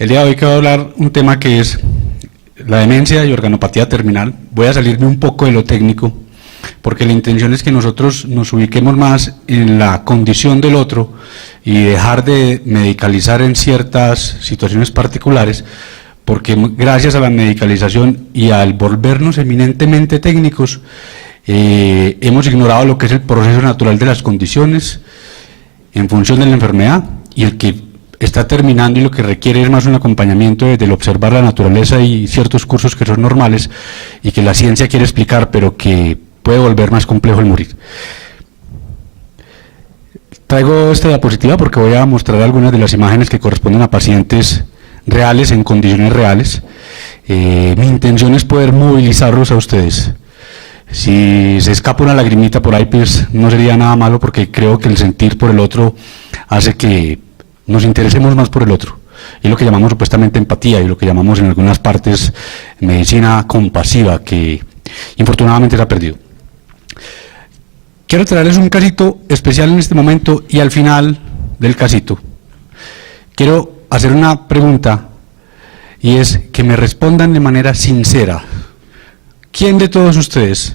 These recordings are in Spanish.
El día de hoy quiero hablar un tema que es la demencia y organopatía terminal. Voy a salirme un poco de lo técnico, porque la intención es que nosotros nos ubiquemos más en la condición del otro y dejar de medicalizar en ciertas situaciones particulares, porque gracias a la medicalización y al volvernos eminentemente técnicos, hemos ignorado lo que es el proceso natural de las condiciones en función de la enfermedad, y el que está terminando y lo que requiere es más un acompañamiento desde el observar la naturaleza y ciertos cursos que son normales y que la ciencia quiere explicar, pero que puede volver más complejo el morir. Traigo esta diapositiva porque voy a mostrar algunas de las imágenes que corresponden a pacientes reales, en condiciones reales. Mi intención es poder movilizarlos a ustedes. Si se escapa una lagrimita por ahí, pues no sería nada malo, porque creo que el sentir por el otro hace que nos interesemos más por el otro. Y lo que llamamos supuestamente empatía, y lo que llamamos en algunas partes medicina compasiva, que infortunadamente se ha perdido. Quiero traerles un casito especial en este momento, y al final del casito quiero hacer una pregunta, y es que me respondan de manera sincera. ¿Quién de todos ustedes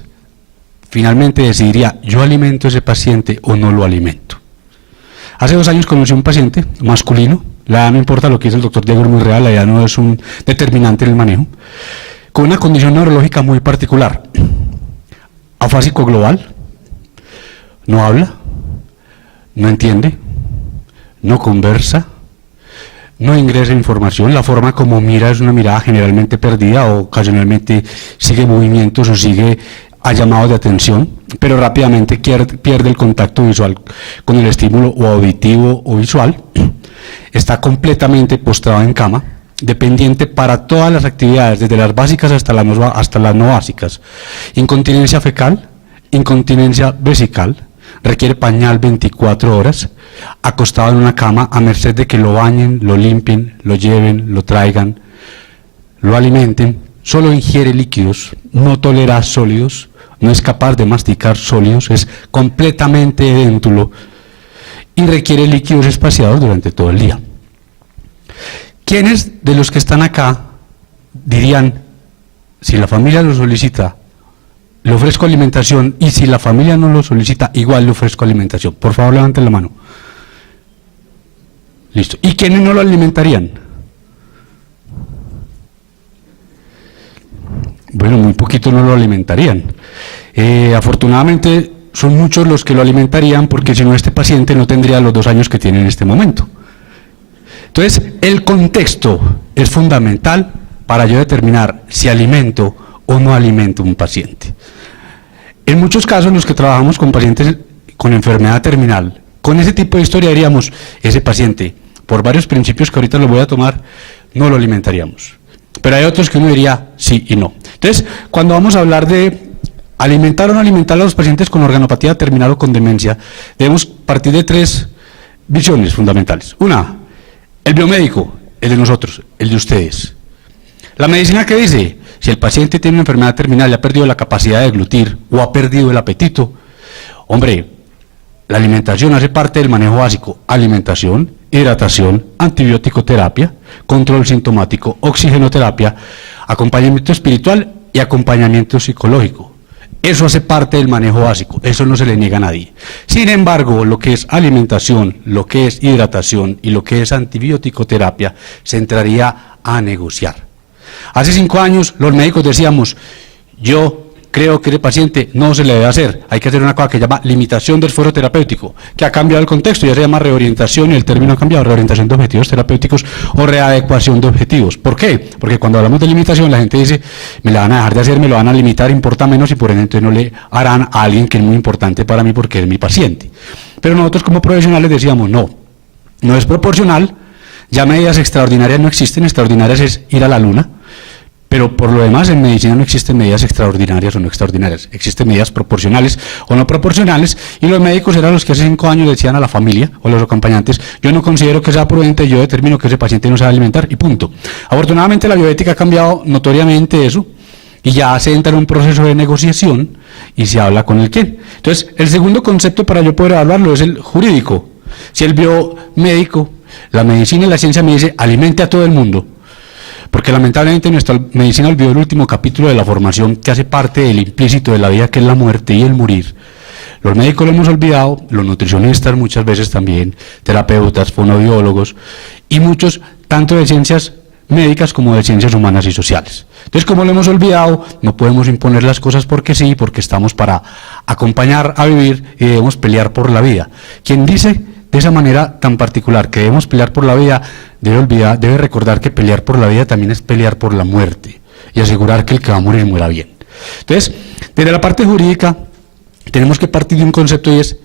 finalmente decidiría, yo alimento a ese paciente o no lo alimento? Hace 2 años conocí a un paciente masculino, la edad no importa, lo que dice el doctor Diego es muy real, la edad no es un determinante en el manejo, con una condición neurológica muy particular, afásico global, no habla, no entiende, no conversa, no ingresa información, la forma como mira es una mirada generalmente perdida, o ocasionalmente sigue movimientos o sigue a llamados de atención, pero rápidamente pierde el contacto visual con el estímulo o auditivo o visual. Está completamente postrado en cama, dependiente para todas las actividades, desde las básicas hasta las no básicas. Incontinencia fecal, incontinencia vesical, requiere pañal 24 horas, acostado en una cama a merced de que lo bañen, lo limpien, lo lleven, lo traigan, lo alimenten. Solo ingiere líquidos, no tolera sólidos, no es capaz de masticar sólidos, es completamente edéntulo y requiere líquidos espaciados durante todo el día. ¿Quiénes de los que están acá dirían, si la familia lo solicita, le ofrezco alimentación, y si la familia no lo solicita, igual le ofrezco alimentación? Por favor, levanten la mano. Listo. ¿Y quiénes no lo alimentarían? Bueno, muy poquito no lo alimentarían. Afortunadamente son muchos los que lo alimentarían, porque si no, este paciente no tendría los 2 años que tiene en este momento. Entonces, el contexto es fundamental para yo determinar si alimento o no alimento a un paciente. En muchos casos, los que trabajamos con pacientes con enfermedad terminal, con ese tipo de historia diríamos, ese paciente, por varios principios que ahorita lo voy a tomar, no lo alimentaríamos. Pero hay otros que uno diría sí y no. Entonces, cuando vamos a hablar de alimentar o no alimentar a los pacientes con organopatía terminal o con demencia, debemos partir de 3 visiones fundamentales. Una, el biomédico, el de nosotros, el de ustedes. La medicina, que dice, si el paciente tiene una enfermedad terminal y ha perdido la capacidad de deglutir o ha perdido el apetito, hombre, la alimentación hace parte del manejo básico: alimentación, hidratación, antibiótico terapia, control sintomático, oxigenoterapia, acompañamiento espiritual y acompañamiento psicológico. Eso hace parte del manejo básico, eso no se le niega a nadie. Sin embargo, lo que es alimentación, lo que es hidratación y lo que es antibiótico terapia, se entraría a negociar. Hace 5 años los médicos decíamos, yo creo que ese paciente no se le debe hacer, hay que hacer una cosa que se llama limitación del esfuerzo terapéutico, que ha cambiado el contexto, ya se llama reorientación, y el término ha cambiado, reorientación de objetivos terapéuticos o readecuación de objetivos. ¿Por qué? Porque cuando hablamos de limitación, la gente dice, me la van a dejar de hacer, me lo van a limitar, importa menos, y por ende no le harán a alguien que es muy importante para mí porque es mi paciente. Pero nosotros como profesionales decíamos, no es proporcional, ya medidas extraordinarias no existen, extraordinarias es ir a la luna. Pero por lo demás, en medicina no existen medidas extraordinarias o no extraordinarias, existen medidas proporcionales o no proporcionales, y los médicos eran los que hace 5 años decían a la familia o a los acompañantes, yo no considero que sea prudente, yo determino que ese paciente no se va a alimentar y punto. Afortunadamente la bioética ha cambiado notoriamente eso, y ya se entra en un proceso de negociación y se habla con el quién. Entonces, el segundo concepto para yo poder evaluarlo es el jurídico. Si el biomédico La medicina y la ciencia me dice, alimente a todo el mundo. Porque lamentablemente nuestra medicina olvidó el último capítulo de la formación que hace parte del implícito de la vida, que es la muerte y el morir. Los médicos lo hemos olvidado, los nutricionistas muchas veces también, terapeutas, fonobiólogos y muchos, tanto de ciencias médicas como de ciencias humanas y sociales. Entonces, como lo hemos olvidado, no podemos imponer las cosas porque sí, porque estamos para acompañar a vivir y debemos pelear por la vida. Quien dice de esa manera tan particular que debemos pelear por la vida, debe recordar que pelear por la vida también es pelear por la muerte y asegurar que el que va a morir muera bien. Entonces, desde la parte jurídica tenemos que partir de un concepto y es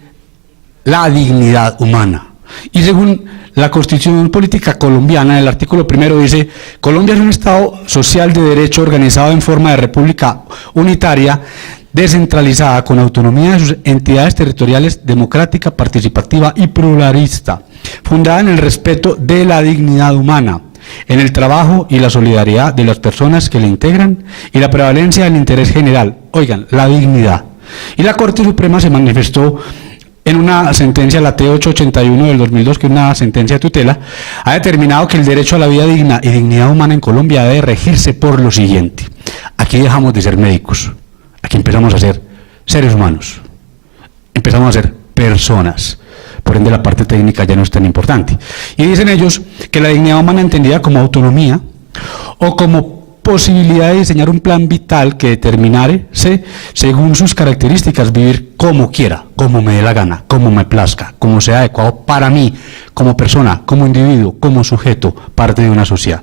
la dignidad humana. Y según la Constitución Política Colombiana, el artículo 1 dice: Colombia es un Estado social de derecho organizado en forma de república unitaria, descentralizada, con autonomía de sus entidades territoriales, democrática, participativa y pluralista, fundada en el respeto de la dignidad humana, en el trabajo y la solidaridad de las personas que le integran y la prevalencia del interés general. Oigan, la dignidad. Y la Corte Suprema se manifestó en una sentencia, la T881 del 2002, que es una sentencia de tutela, ha determinado que el derecho a la vida digna y dignidad humana en Colombia debe regirse por lo siguiente: aquí dejamos de ser médicos, aquí empezamos a ser seres humanos, empezamos a ser personas, por ende la parte técnica ya no es tan importante. Y dicen ellos que la dignidad humana entendida como autonomía o como posibilidad de diseñar un plan vital que determinare, según sus características, vivir como quiera, como me dé la gana, como me plazca, como sea adecuado para mí, como persona, como individuo, como sujeto, parte de una sociedad.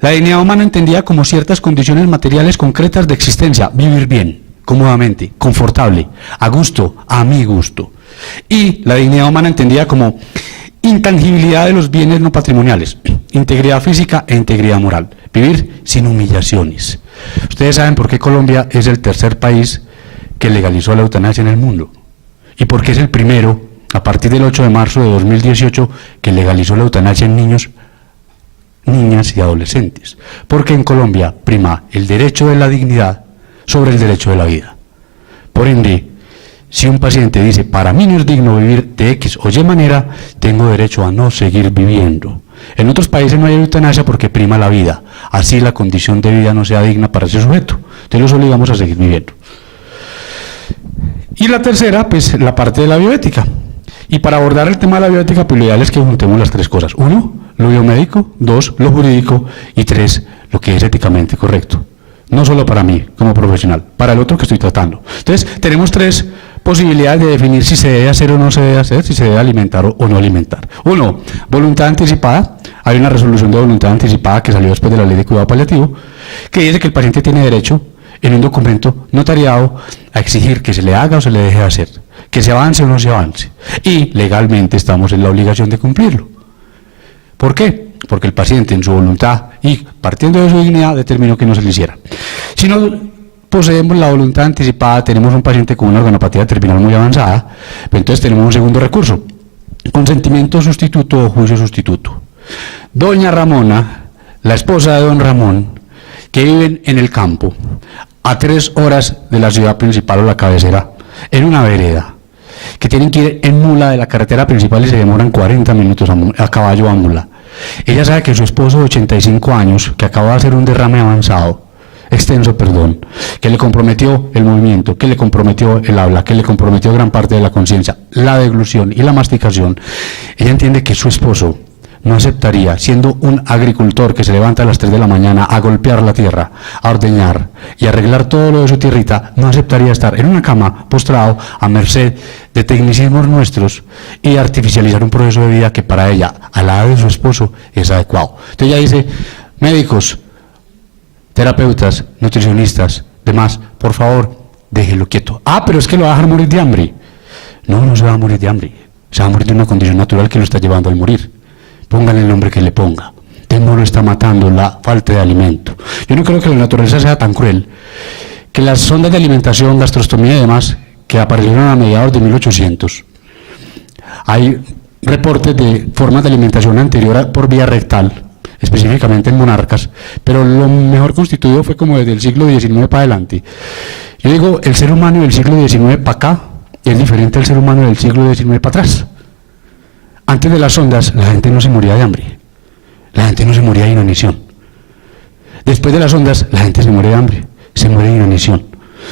La dignidad humana entendida como ciertas condiciones materiales concretas de existencia: vivir bien, cómodamente, confortable, a gusto, a mi gusto. Y la dignidad humana entendida como intangibilidad de los bienes no patrimoniales, integridad física e integridad moral, vivir sin humillaciones. Ustedes saben por qué Colombia es el tercer país que legalizó la eutanasia en el mundo, y por qué es el primero, a partir del 8 de marzo de 2018, que legalizó la eutanasia en niños, niñas y adolescentes. Porque en Colombia prima el derecho de la dignidad sobre el derecho de la vida. Por ende, si un paciente dice: para mí no es digno vivir de X o Y manera, tengo derecho a no seguir viviendo. En otros países no hay eutanasia porque prima la vida, así la condición de vida no sea digna para ese sujeto, entonces los obligamos a seguir viviendo. Y la tercera, pues la parte de la bioética. Y para abordar el tema de la bioética, pues lo ideal es que juntemos las tres cosas: 1, lo biomédico; 2, lo jurídico; y 3, lo que es éticamente correcto. No solo para mí como profesional, para el otro que estoy tratando. Entonces, tenemos tres posibilidades de definir si se debe hacer o no se debe hacer, si se debe alimentar o no alimentar. 1, voluntad anticipada. Hay una resolución de voluntad anticipada que salió después de la ley de cuidado paliativo, que dice que el paciente tiene derecho, en un documento notariado, a exigir que se le haga o se le deje de hacer, que se avance o no se avance. Y legalmente estamos en la obligación de cumplirlo. ¿Por qué? Porque el paciente, en su voluntad y partiendo de su dignidad, determinó que no se le hiciera. Si no poseemos la voluntad anticipada, tenemos un paciente con una organopatía terminal muy avanzada, pues entonces tenemos un segundo recurso: consentimiento sustituto o juicio sustituto. Doña Ramona, la esposa de don Ramón, que viven en el campo, a 3 horas de la ciudad principal o la cabecera, en una vereda, que tienen que ir en mula de la carretera principal y se demoran 40 minutos a caballo a mula. Ella sabe que su esposo de 85 años, que acaba de hacer un derrame extenso, que le comprometió el movimiento, que le comprometió el habla, que le comprometió gran parte de la conciencia, la deglución y la masticación, ella entiende que su esposo no aceptaría, siendo un agricultor que se levanta a las 3 de la mañana a golpear la tierra, a ordeñar y arreglar todo lo de su tierrita, no aceptaría estar en una cama postrado a merced de tecnicismos nuestros y artificializar un proceso de vida que para ella, a la edad de su esposo, es adecuado. Entonces ella dice: médicos, terapeutas, nutricionistas, demás, por favor, déjelo quieto. Pero es que lo va a dejar morir de hambre. No, no se va a morir de hambre, se va a morir de una condición natural que lo está llevando al morir. Póngale el nombre que le ponga. Usted no lo está matando, la falta de alimento. Yo no creo que la naturaleza sea tan cruel que las sondas de alimentación, gastrostomía y demás, que aparecieron a mediados de 1800, hay reportes de formas de alimentación anterior por vía rectal, específicamente en monarcas, pero lo mejor constituido fue como desde el siglo XIX para adelante. Yo digo, el ser humano del siglo XIX para acá es diferente al ser humano del siglo XIX para atrás. Antes de las sondas, la gente no se moría de hambre. La gente no se moría de inanición. Después de las ondas, la gente se muere de hambre, se muere de inanición,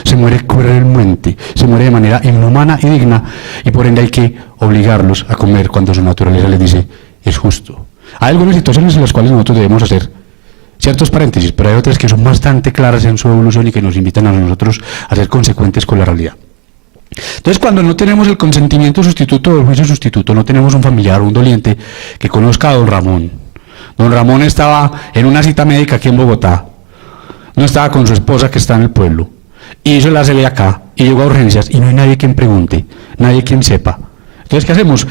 se muere cruelmente, se muere de manera inhumana y digna, y por ende hay que obligarlos a comer cuando su naturaleza les dice es justo. Hay algunas situaciones en las cuales nosotros debemos hacer ciertos paréntesis, pero hay otras que son bastante claras en su evolución y que nos invitan a nosotros a ser consecuentes con la realidad. Entonces, cuando no tenemos el consentimiento sustituto o el juicio sustituto, no tenemos un familiar o un doliente que conozca a don Ramón. Don Ramón estaba en una cita médica aquí en Bogotá, no estaba con su esposa que está en el pueblo, y hizo la CB acá, y llegó a urgencias, y no hay nadie quien pregunte, nadie quien sepa. Entonces, ¿qué hacemos?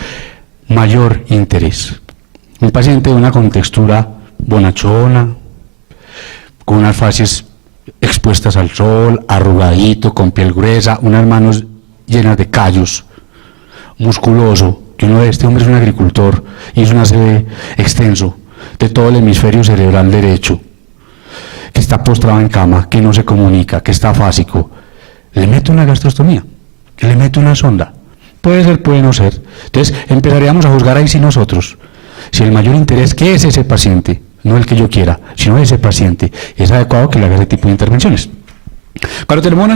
Mayor interés. Un paciente de una contextura bonachona, con unas facies expuestas al sol, arrugadito, con piel gruesa, unas manos llenas de callos, musculoso, que uno ve, este hombre es un agricultor, hizo un ACV extenso de todo el hemisferio cerebral derecho, que está postrado en cama, que no se comunica, que está afásico, le meto una gastrostomía, que le meto una sonda, puede ser, puede no ser. Entonces empezaríamos a juzgar ahí sí nosotros, si el mayor interés que es ese paciente, no el que yo quiera, sino ese paciente, es adecuado que le haga ese tipo de intervenciones. Cuando tenemos una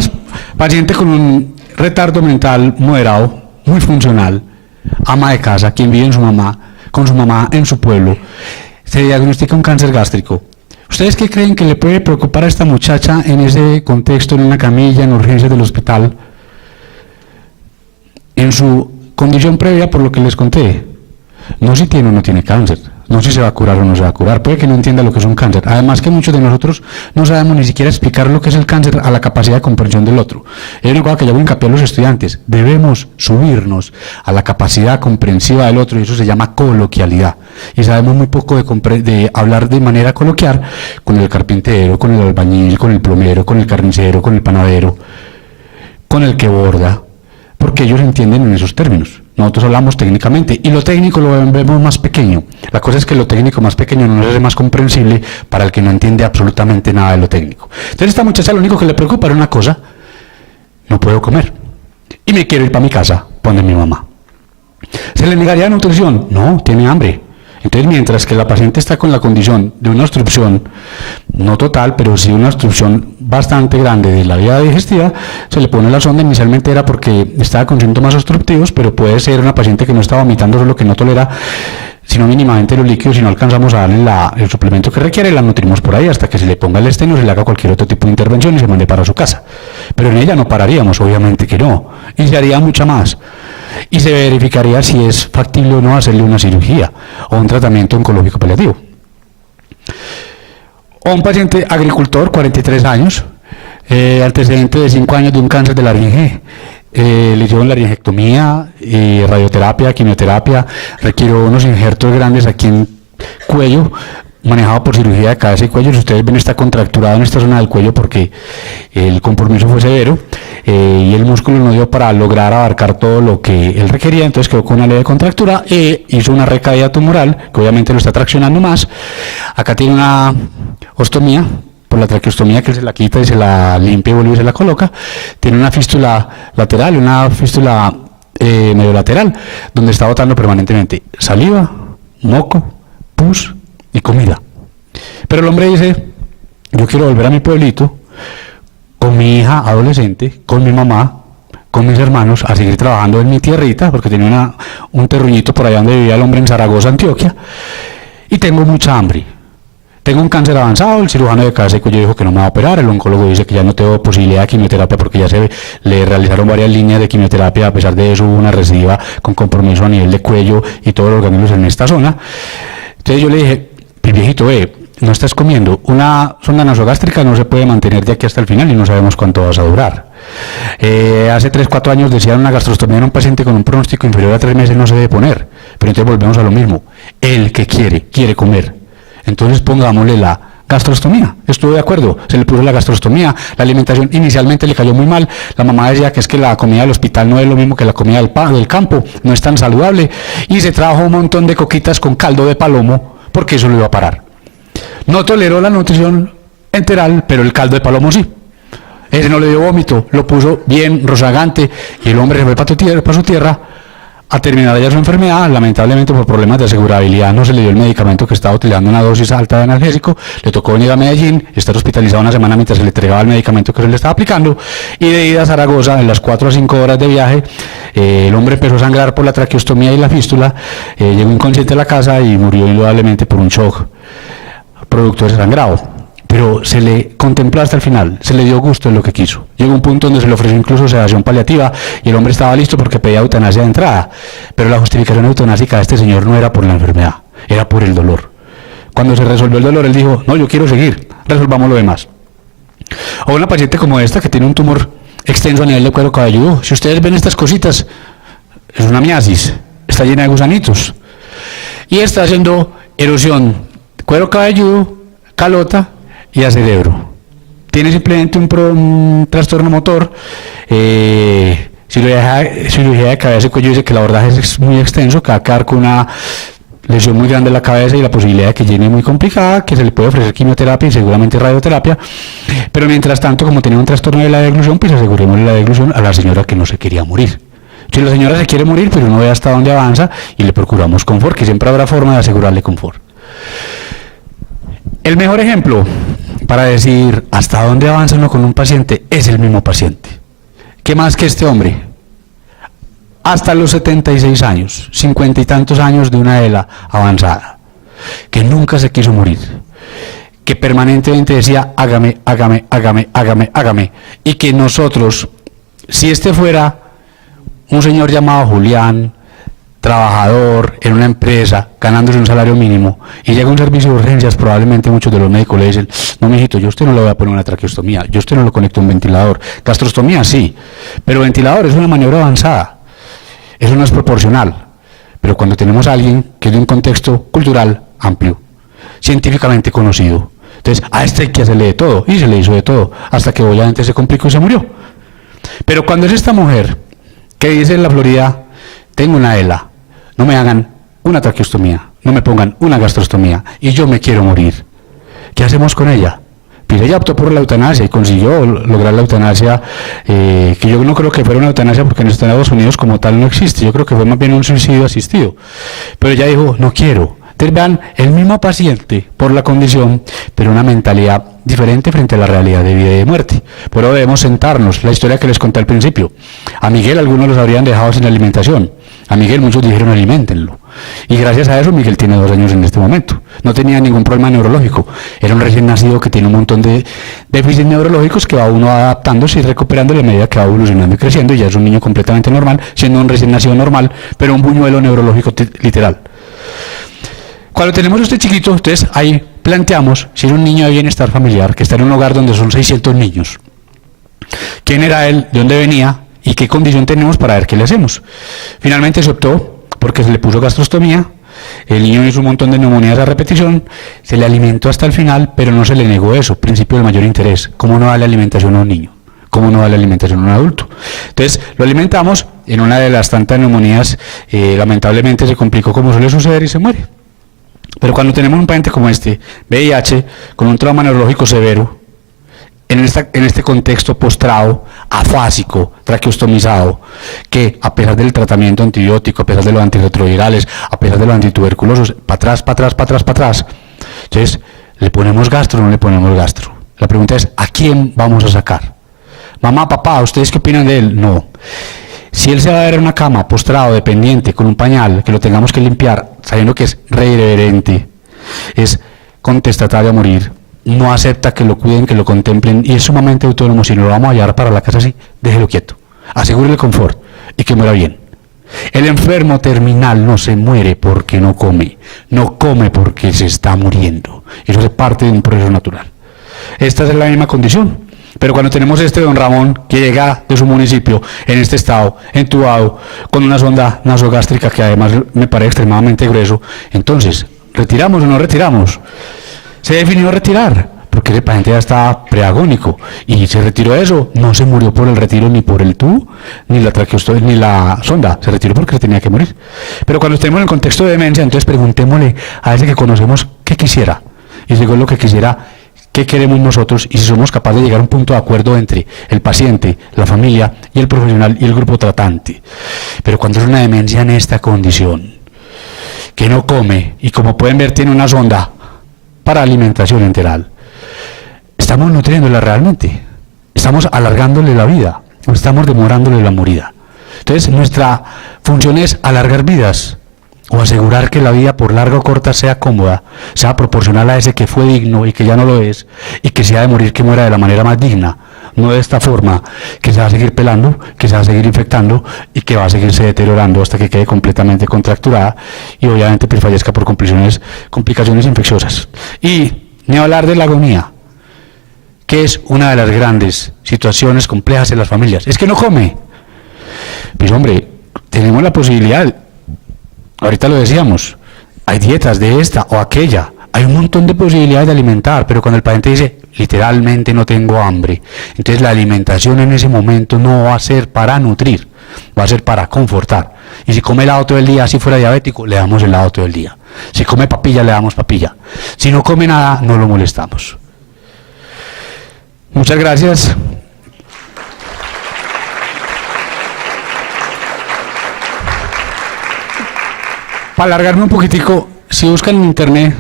paciente con un retardo mental moderado, muy funcional, ama de casa, quien vive con su mamá en su pueblo, se diagnostica un cáncer gástrico. ¿Ustedes qué creen que le puede preocupar a esta muchacha en ese contexto, en una camilla, en urgencias del hospital, en su condición previa por lo que les conté? No si tiene o no tiene cáncer, no si se va a curar o no se va a curar, puede que no entienda lo que es un cáncer. Además que muchos de nosotros no sabemos ni siquiera explicar lo que es el cáncer a la capacidad de comprensión del otro. Es una cosa que yo hago hincapié a los estudiantes, debemos subirnos a la capacidad comprensiva del otro, y eso se llama coloquialidad. Y sabemos muy poco de hablar de manera coloquial con el carpintero, con el albañil, con el plomero, con el carnicero, con el panadero, con el que borda, porque ellos entienden en esos términos. Nosotros hablamos técnicamente, y lo técnico lo vemos más pequeño. La cosa es que lo técnico más pequeño no nos hace más comprensible para el que no entiende absolutamente nada de lo técnico. Entonces esta muchacha lo único que le preocupa era una cosa: no puedo comer, y me quiero ir para mi casa, donde mi mamá. ¿Se le negaría nutrición? No, tiene hambre. Entonces, mientras que la paciente está con la condición de una obstrucción, no total, pero sí una obstrucción bastante grande de la vía digestiva, se le pone la sonda. Inicialmente era porque estaba con síntomas obstructivos, pero puede ser una paciente que no está vomitando, solo que no tolera sino mínimamente los líquidos, y no alcanzamos a darle el suplemento que requiere, la nutrimos por ahí hasta que se le ponga el esteno, se le haga cualquier otro tipo de intervención y se mande para su casa. Pero en ella no pararíamos, obviamente que no, y se haría mucha más. Y se verificaría si es factible o no hacerle una cirugía o un tratamiento oncológico paliativo. O un paciente agricultor, 43 años, antecedente de 5 años de un cáncer de laringe, le hicieron laringectomía, radioterapia, quimioterapia, requirió unos injertos grandes aquí en cuello, manejado por cirugía de cabeza y cuello. Si ustedes ven, está contracturado en esta zona del cuello porque el compromiso fue severo, y el músculo no dio para lograr abarcar todo lo que él requería, entonces quedó con una leve contractura e hizo una recaída tumoral que obviamente lo está traccionando más. Acá tiene una ostomía, por la traqueostomía, que se la quita y se la limpia y vuelve y se la coloca. Tiene una fístula lateral y una fístula medio lateral, donde está botando permanentemente saliva, moco, pus y comida. Pero el hombre dice: yo quiero volver a mi pueblito con mi hija adolescente, con mi mamá, con mis hermanos, a seguir trabajando en mi tierrita, porque tenía un terruñito por allá donde vivía el hombre, en Zaragoza, Antioquia, y tengo mucha hambre. Tengo un cáncer avanzado, el cirujano de cabeza y cuello dijo que no me va a operar, el oncólogo dice que ya no tengo posibilidad de quimioterapia porque ya se le realizaron varias líneas de quimioterapia, a pesar de eso hubo una recidiva con compromiso a nivel de cuello y todos los organismos en esta zona. Entonces yo le dije: viejito, no estás comiendo, una sonda nasogástrica no se puede mantener de aquí hasta el final y no sabemos cuánto vas a durar. Hace 3-4 años decían una gastrostomía en un paciente con un pronóstico inferior a 3 meses no se debe poner, pero entonces volvemos a lo mismo: el que quiere comer, entonces pongámosle la gastrostomía. Estuve de acuerdo, se le puso la gastrostomía. La alimentación inicialmente le cayó muy mal, la mamá decía que es que la comida del hospital no es lo mismo que la comida del campo, no es tan saludable, y se trajo un montón de coquitas con caldo de palomo porque eso lo iba a parar. No toleró la nutrición enteral, pero el caldo de palomo sí. Ese no le dio vómito, lo puso bien rozagante, y el hombre se fue para su tierra a terminar ya su enfermedad. Lamentablemente por problemas de asegurabilidad no se le dio el medicamento que estaba utilizando, una dosis alta de analgésico, le tocó venir a Medellín, estar hospitalizado una semana mientras se le entregaba el medicamento que se le estaba aplicando, y de ida a Zaragoza, en las 4 a 5 horas de viaje, el hombre empezó a sangrar por la traqueostomía y la fístula, llegó inconsciente a la casa y murió indudablemente por un shock producto de sangrado. Pero se le contempló hasta el final, se le dio gusto en lo que quiso. Llegó un punto donde se le ofreció incluso sedación paliativa y el hombre estaba listo porque pedía eutanasia de entrada. Pero la justificación eutanásica de este señor no era por la enfermedad, era por el dolor. Cuando se resolvió el dolor, él dijo, no, yo quiero seguir, resolvamos lo demás. O una paciente como esta que tiene un tumor extenso a nivel de cuero cabelludo. Si ustedes ven estas cositas, es una miasis, está llena de gusanitos. Y está haciendo erosión, cuero cabelludo, calota y a cerebro. Tiene simplemente un trastorno motor, cirugía de cabeza y cuello. Dice que el abordaje es muy extenso, que va a quedar con una lesión muy grande en la cabeza y la posibilidad de que llene muy complicada, que se le puede ofrecer quimioterapia y seguramente radioterapia. Pero mientras tanto, como tenía un trastorno de la deglución, pues aseguremos la deglución a la señora que no se quería morir. Si la señora se quiere morir, pero no ve hasta dónde avanza, y le procuramos confort, que siempre habrá forma de asegurarle confort. El mejor ejemplo para decir hasta dónde avanza uno con un paciente es el mismo paciente. ¿Qué más que este hombre? Hasta los 76 años, 50 y tantos años de una edad avanzada, que nunca se quiso morir, que permanentemente decía hágame, hágame, hágame, hágame, hágame, y que nosotros, si este fuera un señor llamado Julián, trabajador en una empresa, ganándose un salario mínimo, y llega a un servicio de urgencias, probablemente muchos de los médicos le dicen, no, mijito, yo a usted no le voy a poner una traqueostomía, yo a usted no lo conecto a un ventilador. Gastrostomía sí, pero ventilador es una maniobra avanzada, eso no es proporcional. Pero cuando tenemos a alguien que es de un contexto cultural amplio, científicamente conocido, entonces a este hay que hacerle de todo, y se le hizo de todo, hasta que obviamente se complicó y se murió. Pero cuando es esta mujer que dice en la Florida, tengo una ELA, no me hagan una traqueostomía, no me pongan una gastrostomía y yo me quiero morir, ¿qué hacemos con ella? Pues ella optó por la eutanasia y consiguió lograr la eutanasia, que yo no creo que fuera una eutanasia porque en Estados Unidos como tal no existe, yo creo que fue más bien un suicidio asistido, pero ella dijo, no quiero. Entonces vean, el mismo paciente por la condición, pero una mentalidad diferente frente a la realidad de vida y de muerte. Por eso debemos sentarnos, la historia que les conté al principio. A Miguel algunos los habrían dejado sin alimentación, a Miguel muchos dijeron aliméntenlo. Y gracias a eso Miguel tiene 2 años en este momento. No tenía ningún problema neurológico. Era un recién nacido que tiene un montón de déficits neurológicos que va uno adaptándose y recuperando a medida que va evolucionando y creciendo. Y ya es un niño completamente normal, siendo un recién nacido normal, pero un buñuelo neurológico literal. Cuando tenemos este chiquito, entonces ahí planteamos si era un niño de bienestar familiar, que está en un hogar donde son 600 niños. ¿Quién era él? ¿De dónde venía? ¿Y qué condición tenemos para ver qué le hacemos? Finalmente se optó porque se le puso gastrostomía, el niño hizo un montón de neumonías a repetición, se le alimentó hasta el final, pero no se le negó eso, principio del mayor interés. ¿Cómo no darle alimentación a un niño? ¿Cómo no darle alimentación a un adulto? Entonces lo alimentamos, en una de las tantas neumonías, lamentablemente se complicó como suele suceder y se muere. Pero cuando tenemos un paciente como este, VIH, con un trauma neurológico severo, en este contexto postrado, afásico, traqueostomizado, que a pesar del tratamiento antibiótico, a pesar de los antirretrovirales, a pesar de los antituberculosos, para atrás, para atrás, para atrás, para atrás, entonces, ¿le ponemos gastro o no le ponemos gastro? La pregunta es, ¿a quién vamos a sacar? Mamá, papá, ¿ustedes qué opinan de él? No. Si él se va a ver en una cama, postrado, dependiente, con un pañal, que lo tengamos que limpiar, sabiendo que es reirreverente, es contestatario a morir, no acepta que lo cuiden, que lo contemplen, y es sumamente autónomo, si no lo vamos a llevar para la casa así, déjelo quieto, asegúrele el confort y que muera bien. El enfermo terminal no se muere porque no come porque se está muriendo, eso es parte de un proceso natural. Esta es la misma condición. Pero cuando tenemos don Ramón, que llega de su municipio en este estado, entubado, con una sonda nasogástrica que además me parece extremadamente grueso, entonces, ¿retiramos o no retiramos? Se definió retirar, porque el paciente ya estaba preagónico, y se retiró eso, no se murió por el retiro ni por el tubo, ni la traqueostomía, ni la sonda, se retiró porque se tenía que morir. Pero cuando estemos en el contexto de demencia, entonces preguntémosle a ese que conocemos qué quisiera, y según lo que quisiera, qué queremos nosotros y si somos capaces de llegar a un punto de acuerdo entre el paciente, la familia y el profesional y el grupo tratante. Pero cuando es una demencia en esta condición, que no come y como pueden ver tiene una sonda para alimentación enteral, estamos nutriéndola realmente, estamos alargándole la vida, o estamos demorándole la moría. Entonces nuestra función es alargar vidas, o asegurar que la vida por larga o corta sea cómoda, sea proporcional a ese que fue digno y que ya no lo es, y que si ha de morir que muera de la manera más digna, no de esta forma que se va a seguir pelando, que se va a seguir infectando y que va a seguirse deteriorando hasta que quede completamente contracturada y obviamente pues fallezca por complicaciones infecciosas. Y ni hablar de la agonía, que es una de las grandes situaciones complejas en las familias. Es que no come. Pues hombre, tenemos la posibilidad. Ahorita lo decíamos, hay dietas de esta o aquella, hay un montón de posibilidades de alimentar, pero cuando el paciente dice, literalmente no tengo hambre, entonces la alimentación en ese momento no va a ser para nutrir, va a ser para confortar. Y si come helado todo el día, si fuera diabético, le damos helado todo el día. Si come papilla, le damos papilla. Si no come nada, no lo molestamos. Muchas gracias. Para alargarme un poquitico, si buscan en internet,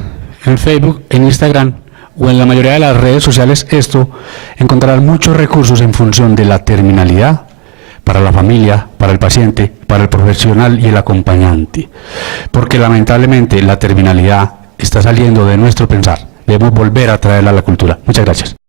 en Facebook, en Instagram o en la mayoría de las redes sociales esto, encontrarán muchos recursos en función de la terminalidad para la familia, para el paciente, para el profesional y el acompañante. Porque lamentablemente la terminalidad está saliendo de nuestro pensar. Debemos volver a traerla a la cultura. Muchas gracias.